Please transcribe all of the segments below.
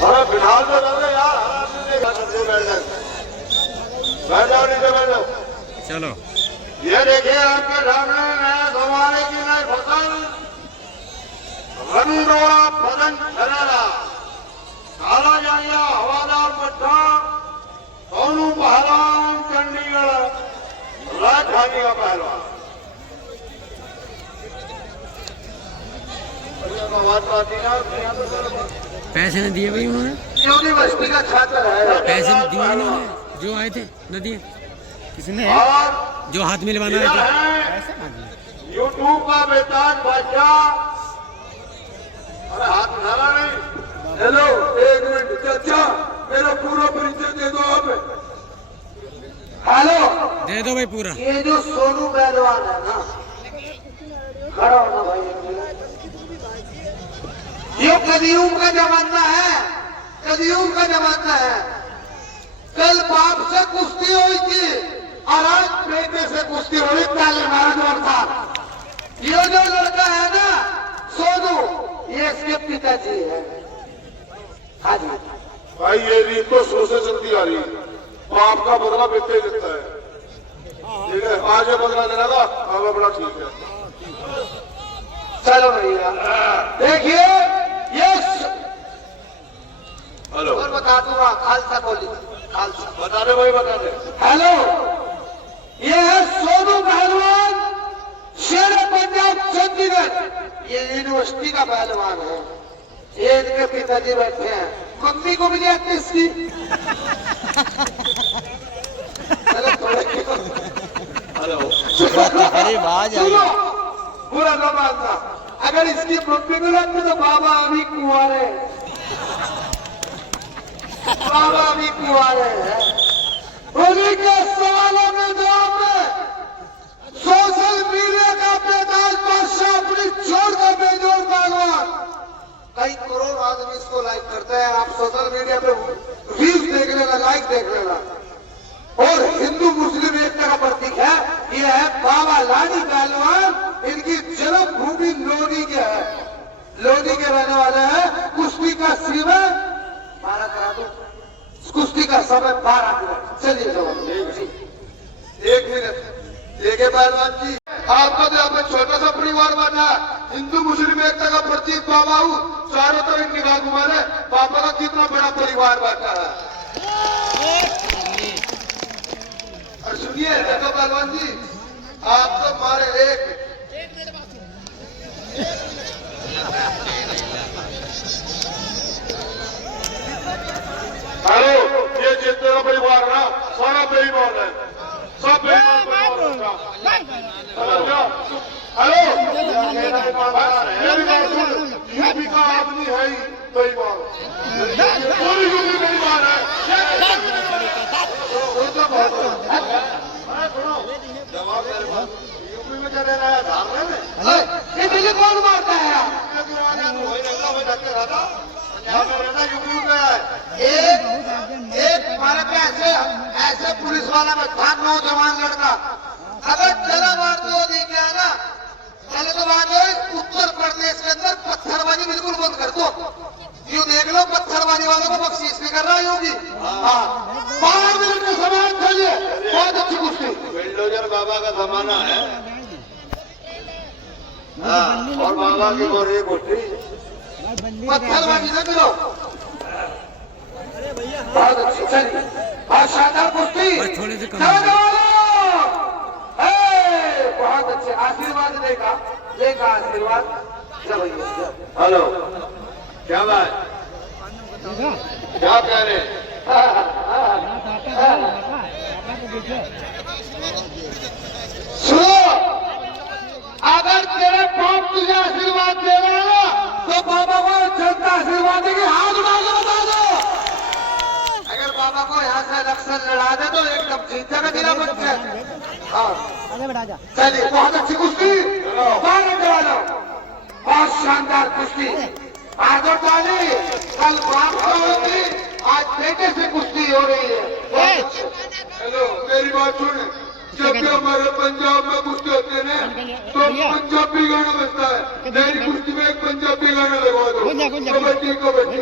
अरे फिलहाल तो रहे यार, आराम से देखा करते बैठ जाओ, नीचे बैठ जाओ। चलो ये देखिए आपके सामने नया जमाने की नई फसल रंगोड़ा पदन छरेला, काला जानिया हवादार पट्टा, सोनू पहलवान चंडीगढ़ राजधानी का पहलवान। पैसे नहीं दिए भाई उन्होंने, यूनिवर्सिटी का छात्र है। पैसे नहीं दिए इन्होंने जो आए थे, न दिए किसने, और जो हाथ में लवाना आए थे। यूट्यूब का बेताज बादशाह। अरे हाथ उठाना नहीं। हेलो, एक मिनट चाचा, मेरा पूरा परिचय दे दो आप। हेलो, दे दो भाई पूरा। ये जो सोनू पहलवान है ना, खड़ा होना भाई। ये कदीम का जमाना है, कदीम का जमाना है। कल बाप से कुश्ती हुई थी और आज बेटे से कुश्ती हुई। ताली मारा जोरदार। ये जो लड़का है ना सोनू, ये इसके पिताजी है। हाँ जी भाई, ये रीत तो शुरू से चलती आ रही है। बाप का बदला बेटे देता है, ठीक है। आज ये बदला देना था, अब बड़ा ठीक है। चलो भैया देखिए, ये हेलो, और बता दूंगा। खालसा बोली, खालसा बता दे भाई, बता दे। हेलो, ये है सोनू पहलवान, शेर पंजाब चंडीगढ़। ये यूनिवर्सिटी का पहलवान है। ये इनके पिताजी बैठे हैं, मम्मी को भी ले आते इसकी। हेलो, अरे बाज सुनो, बुरा न मानना। अगर इसकी मम्मी को लगते तो बाबा अभी कुंवारे, बाबा अभी कुंवारे हैं। उन्हीं के सवालों के जवाब में सोशल मीडिया का बेताज बादशाह अपनी छोड़कर बेजोड़ पहलवान। कई करोड़ आदमी इसको लाइक करते हैं। आप सोशल मीडिया पे व्यूज देख लेना, लाइक देख लेना। और हिंदू मुस्लिम एकता का प्रतीक है। यह है बाबा लाडी पहलवान। इनकी जन्मभूमि लोधी के है, लोधी के रहने वाले हैं। कुश्ती का समय 12 करा दो, कुश्ती का समय 12 मिनट। चलिए जवाब एक मिनट। देखिए पहलवान जी, आपका तो यहाँ पे छोटा सा परिवार बना। हिंदू मुस्लिम एकता का प्रतीक बाबा हूँ, चारों तरफ निगाह घुमाने। पापा का कितना बड़ा परिवार बैठा है। और सुनिए, देखो पहलवान जी, आप तो मारे एक हेलो, ये जितने का परिवार ना, सारा बेईमान है, सब बेईमान परिवार। हेलो, मेरी बात सुन, यूपी का आदमी है ही बेईमान, पूरी यूपी बेईमान है। जवाब मेरे पास, यूपी में क्या रहना है, धारने में। ये बिजली कौन मारता है? यूपी में है एक हमारे पे ऐसे पुलिस वाला में था, नौजवान लड़का। अगर चला मार तो देखे है ना, पहले तो बात है उत्तर प्रदेश के अंदर पत्थरबाजी बिल्कुल बंद कर दो। यूँ देख लो, पत्थरबाजी वालों को बख्शीश भी कर रहा है योगी। हाँ, 12 मिनट का समय चलिए। बहुत अच्छी कुश्ती, बिल्डोजर बाबा का जमाना है। हाँ, और बाबा की और एक कुश्ती पत्थरबाजी से मिलो। बहुत अच्छी, चलिए बहुत शानदार कुश्ती। बहुत अच्छे, आशीर्वाद देगा, देगा आशीर्वाद। चलो हेलो, क्या बात, क्या कह रहे? सुनो, अगर तेरे बाप तुझे आशीर्वाद दे रहे हैं ना, तो बाबा को जनता आशीर्वाद देगी। हाथ उठा के बता दो। अगर बाबा को यहाँ से इलेक्शन लड़ा दे तो एकदम जीत जाएगा तेरा बच्चा। चलिए, बहुत अच्छी कुश्ती, बहुत शानदार कुश्ती। आदर डाली, कल बाप से होगी, आज बेटे से कुश्ती हो रही है। हेलो, मेरी बात सुन, जब भी हमारे पंजाब में कुश्ती होती है ना, तो पंजाबी गाना बजता है। मेरी कुश्ती में एक पंजाबी गाना लगवा दो। कबड्डी कबड्डी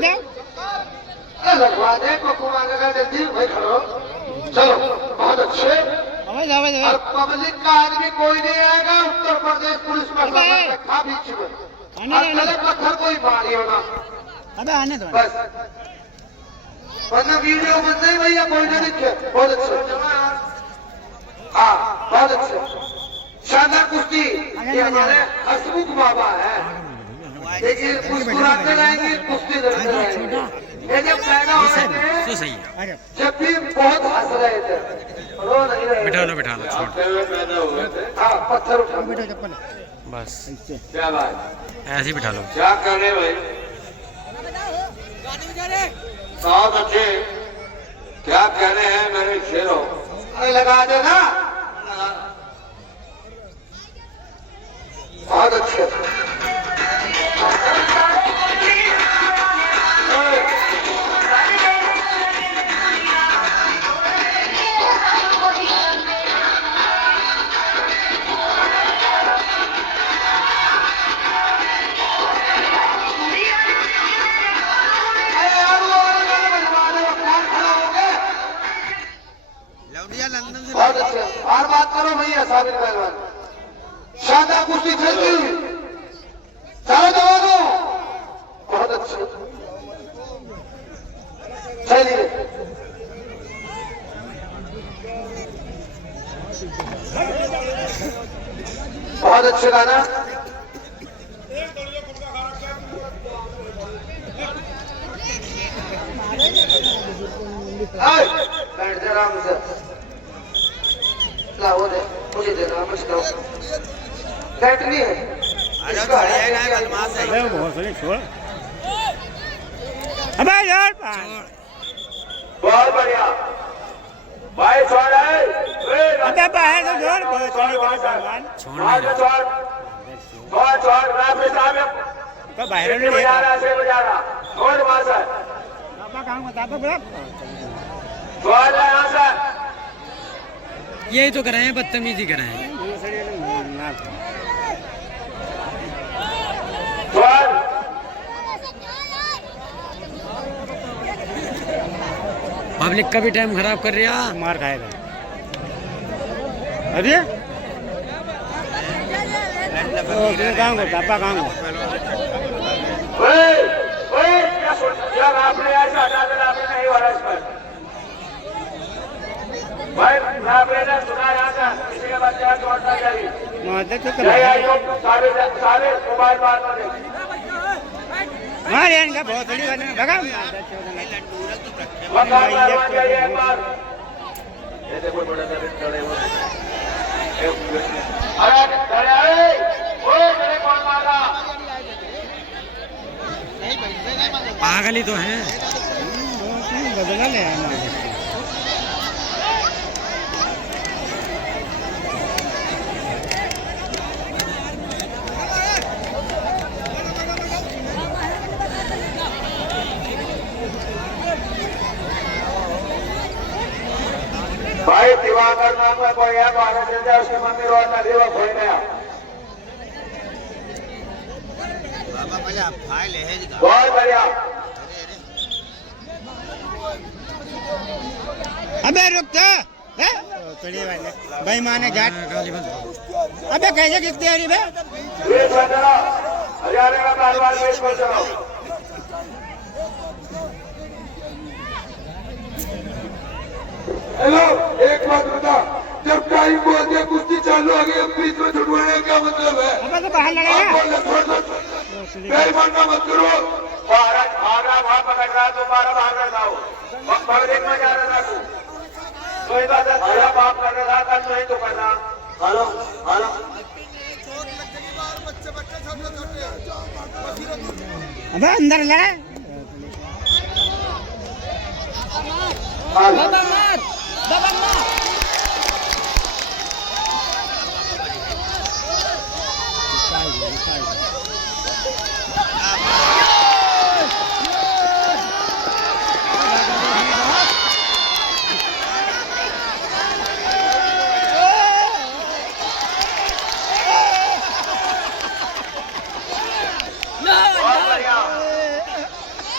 लगवा दे को मांगेगा जल्दी भाई खड़ो चलो बहुत अच्छे और पब्लिक का आदमी कोई नहीं आएगा उत्तर प्रदेश पुलिस प्रशासन रखा बीच में और गले पत्थर कोई मारी होना अबे आने दो बस वरना वीडियो बन नहीं भैया कोई नहीं दिखे बहुत अच्छे हाँ बहुत अच्छे शानदार कुश्ती ये हमारे हसमुख बाबा है देखिए मुस्कुराते रहेंगे कुश्ती लड़ते रहेंगे ये जब पैदा हो रहे थे तो सही है जब भी बहुत हंस रहे थे रो नहीं रहे बिठा लो छोड़ पैदा हुए थे हाँ पत्थर उठा बेटा चप्पल बस क्या बात ऐसे ही बिठा लो क्या कर रहे भाई बहुत अच्छे क्या कह रहे हैं मेरे शेरों अरे लगा देना बहुत अच्छे बहुत अच्छे और बात करो भैया साबिर पहलवान शानदार कुश्ती चलती चलो जवानों बहुत अच्छे चलिए बहुत अच्छे गाना बैठ जा आराम से लाओ दे मुझे देना मुझको बैटरी है अबे बहुत सही छोड़ अबे यार बहुत बढ़िया भाई छोड़ है अबे बाहर तो छोड़ बहुत सही भगवान छोड़ रास्ते सामने तो बाहर नहीं बजा रहा से बजा रहा छोड़ वहां से पापा कहां बता दो छोड़ यहां से यही तो कर रहे हैं बदतमीजी कर रहे हैं पब्लिक का भी टाइम खराब कर रहा मार खाएगा अरे कहाँ को पापा कहाँ को आपने ऐसा हटा देना आपने नहीं हो रहा इस पर भाई आपने ने सुना यहाँ का किसी के बाद क्या छोड़ना चाहिए मोबाइल बात मार यार इनका बहुत बड़ी बात है भगा पागल ही तो हैं बदला ले भाई दिवाकर नाम का कोई है बाहर चल जाए उसके मंदिर और नदी वो खोल गया बहुत बढ़िया अबे रुक जा चलिए भाई माने घाट अबे कैसे किसते आ रही बे हजारे का पहलवान वेश पर चलो हेलो एक बात बता जब टाइम बोल दिया कुश्ती चालू आ गई बीच में छुड़वाने का क्या मतलब है अबे तो बाहर लड़ेगा बेईमाना मत करो महाराज भागा वहां पकड़ रहा तो बारह भाग रहा हो पब्लिक में जा रहा तू कोई बात है तेरा बाप कर रहा था तो ही तो करना हेलो हेलो अबे अंदर लड़ा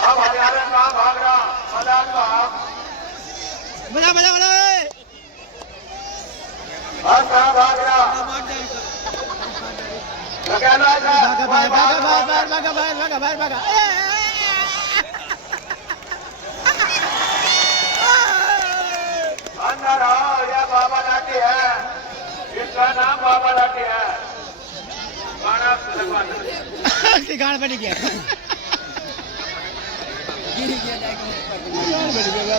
अब हरियाणा कहाँ भाग रहा बजा बजा बजा और कहाँ भाग रहा लगाना है भागा भागा भागा भागा भागा भागा भागा अंदर आओ, यह बाबा लाठी है, इसका नाम बाबा लाठी है। गाना लगवाना गाड़ पड़ गया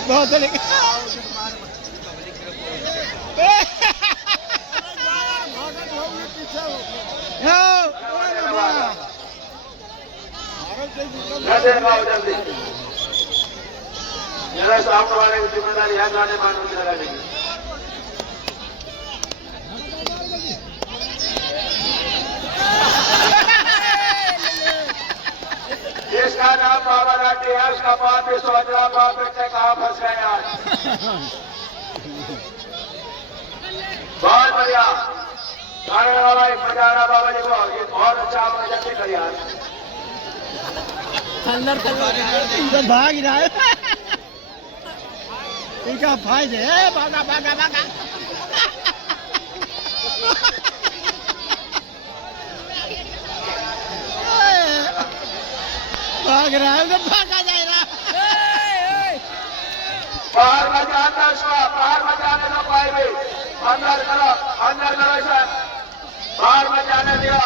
बहुत जल्दी मेरा सामने वाले की जिम्मेदारी है गाने मानव जगह नहीं। जिसका नाम बाबा लाठी है उसका बाप भी सोच रहा बाप बेटे कहाँ फंस गए आज। बहुत बढ़िया गाने वाला एक मजा आ रहा बाबा जी को, ये बहुत अच्छा आपने जल्दी कर यार। तो भाग रहा है इनका फायदे है भागा भागा भागा भाग रहा है भागा जाएगा बाहर मत जाना उसको, बाहर मत जाने दो कोई भी, अंदर करो इसे, बाहर मत जाने दियो।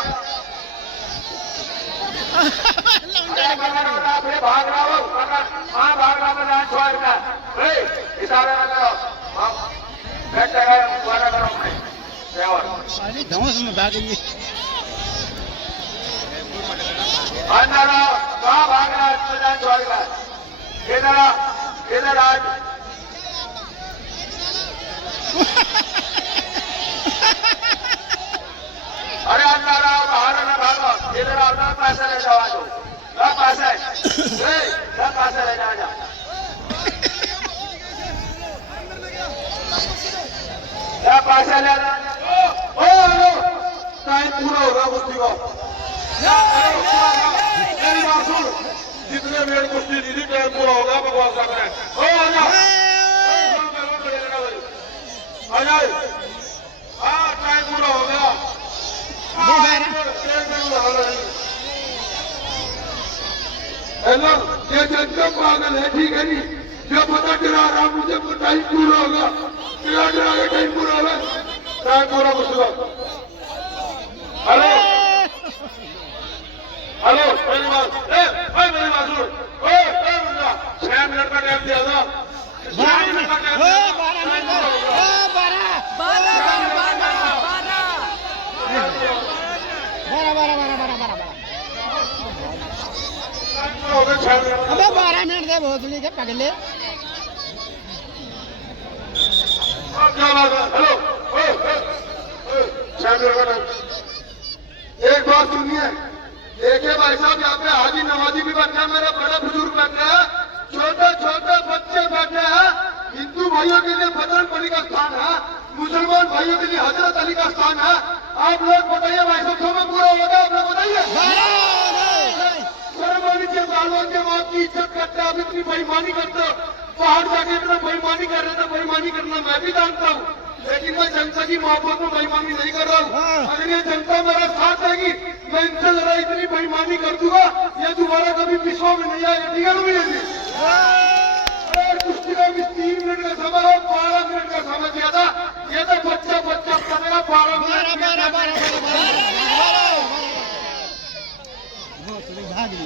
फिर भाग रहा हो, हाँ भाग रहा मैदान छोड़ कर, इशारा न करो, हम बैठे गए वाला करो मैं धौंस में भाग गई अंदर आओ, कहाँ भाग रहा है मैदान छोड़ कर, इधर आज अरे अंदर आओ, बाहर न भागो, इधर आओ, ना पैसे ले जाओ, आज ना पैसे ले जाओ जा। क्या पैसे ले टाइम पूरा होगा कुश्ती को, मेरी बात सुन, जितने मेरी कुश्ती दी थी टाइम पूरा होगा भगवान साहब ने। हाँ टाइम पूरा हो गया, हेलो ये जनता पागल है ठीक है नहीं, जब पता डरा रहा मुझे टाइम पूरा होगा, डरा के टाइम पूरा होगा, टाइम पूरा कुछ होगा। हेलो हेलो मेरी बात सुन, 6 मिनट का टाइम दिया था, 6 मिनट का टाइम अबे 12 मिनट दे बहुत नहीं के पगले क्या बात है। हेलो एक बात सुनिए, देखिए भाई साहब यहाँ पे हाजी नवाजी भी बैठे हैं, मेरे बड़े बुजुर्ग बैठे हैं, छोटे छोटे बच्चे बैठे हैं। हिंदू भाइयों के लिए बजरंग बली का स्थान है, मुसलमान भाइयों के लिए हजरत अली का स्थान है। आप लोग बताइए भाई साहब समय पूरा होगा, आप लोग बताइए। शर्मानी के बालों के बाप की इज्जत करते हैं, आप इतनी बेईमानी करते हो, बाहर जाके इतना बेईमानी कर रहे थे, बेईमानी करना मैं भी जानता हूँ, लेकिन मैं जनता की मोहब्बत में बेईमानी नहीं कर रहा हूँ। अगर ये जनता मेरा साथ देगी, मैं इनसे जरा इतनी बेईमानी कर दूंगा, ये दोबारा कभी विश्व में नहीं आएगा, ठीक है ना भैया जी। कुश्ती का भी 3 मिनट का समय और 12 मिनट का समय दिया था, ये तो बच्चा करेगा 12 मिनट।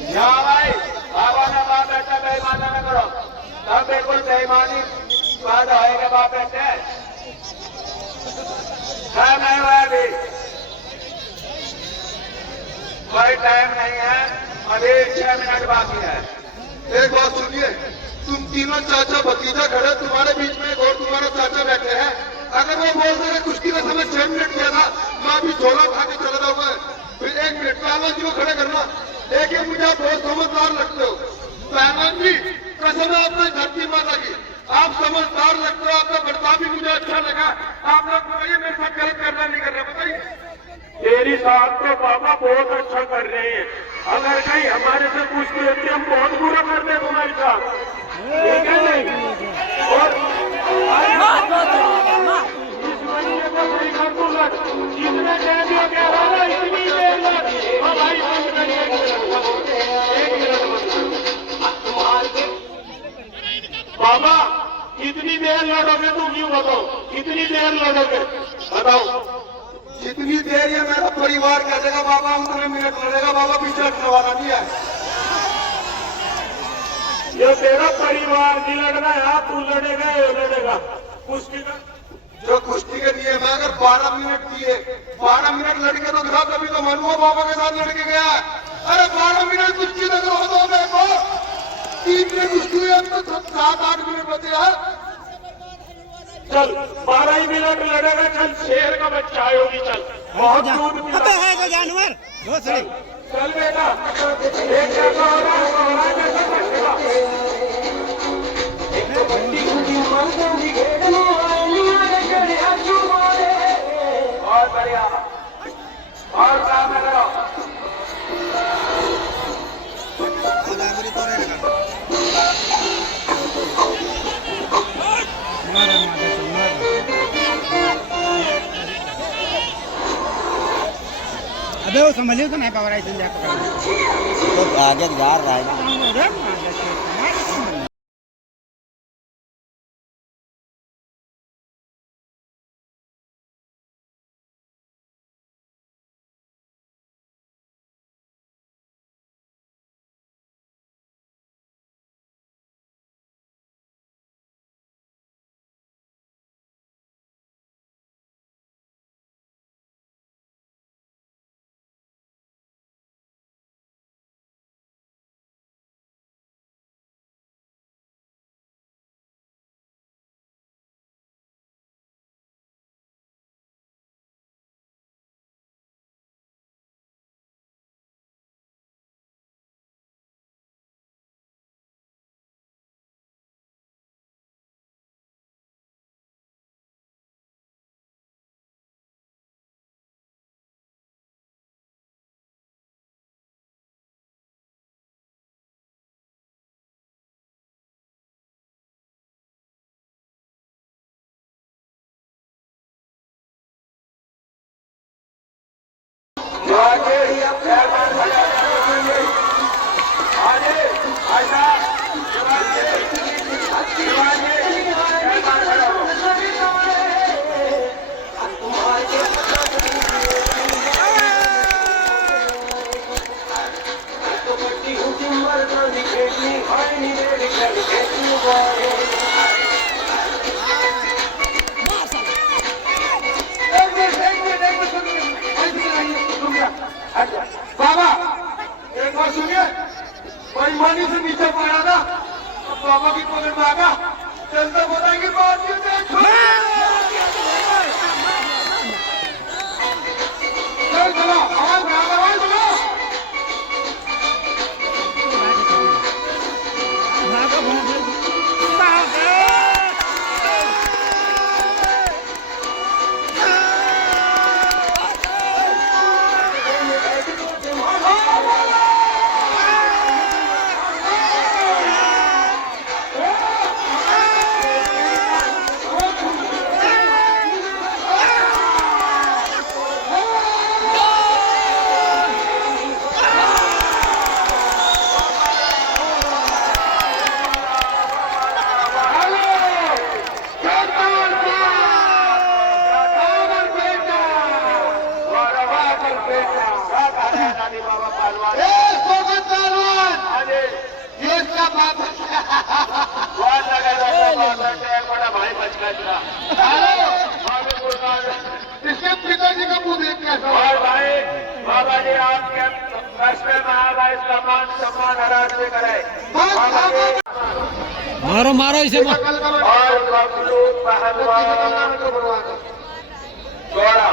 यहाँ भाई बाबा ने बाप बेटा बेईमाना न करो, तब बिल्कुल बेईमानी बात आएगा बाप बेटे। टाइम नहीं हुआ अभी, कोई टाइम नहीं है, अभी 6 मिनट बाकी है। एक बात सुनिए, तुम तीनों चाचा भतीजा खड़े, तुम्हारे बीच में एक और तुम्हारा चाचा बैठे हैं, अगर वो बोल रहे कुश्ती का समय 6 मिनट दिया था, मैं अभी झोला उठा के चला जाऊंगा, फिर 1 मिनट पहलवान जी को खड़े करना। देखिए मुझे आप बहुत समझदार लगते हो पहलवान जी, कसम है आपने धरती माता की, आप समझदार लगते हो, आपका बर्ताव भी मुझे अच्छा लगा। आप लोग बताइए मेरे साथ गलत करना नहीं करना, बताइए। तेरी साथ तो बाबा बहुत अच्छा कर रहे हैं, अगर कहीं हमारे से पूछती होती हम बहुत बुरा कर दे तुम्हारे साथ, ठीक है नहीं। और लड़ोगे तुम यूं बताओ, कितनी देर लड़ोगे बताओ। जितनी देर ये मेरा परिवार कह देगा बाबा उतने मिनट लड़ेगा बाबा, पीछे रखने वाला नहीं है। ये तेरा परिवार नहीं लड़ रहा है, तू लड़ेगा ये लड़ेगा। कुश्ती का जो कुश्ती के लिए मैं अगर 12 मिनट दिए, 12 मिनट लड़के तो दिखा, तभी तो मनुआ बाबा के साथ लड़के गया है। अरे 12 मिनट कुश्ती तक रहो दो मेरे को, 3 मिनट कुश्ती हुई, अब तो 7-8 मिनट बचे हैं। चल 12 ही मिनट लड़ेगा, चल शेर का बच्चा आयोगी, चल बहुत दूध अबे पिला। है तो जानवर घोसड़ी। चल बेटा, एक जैसा हो रहा है, सोहरा जैसा बचेगा। बहुत बढ़िया, और काम करो। गोदावरी तोड़े लगा। मारा मारा तो मारा। अबे वो संभलियो तो नहीं पकड़ा इसे जा पकड़ा। तो आगे जा रहा है। बाबा एक बार सुनिए, बेईमानी से नीचे पड़ा था, अब बाबा की पकड़ में आगा, चलते बताएंगे बात ये देखो। चल चलो, आवाज में आवाज चलो। भागो भागो भागो। बड़ा भाई बच गया। इसके पिताजी का मुंह देख कैसा और भाई बाबा जी आपके फैसले में आगा इसका मान सम्मान हराने करे। मारो मारो इसे मारो। और मखलूक पहलवान बनवा जोड़ा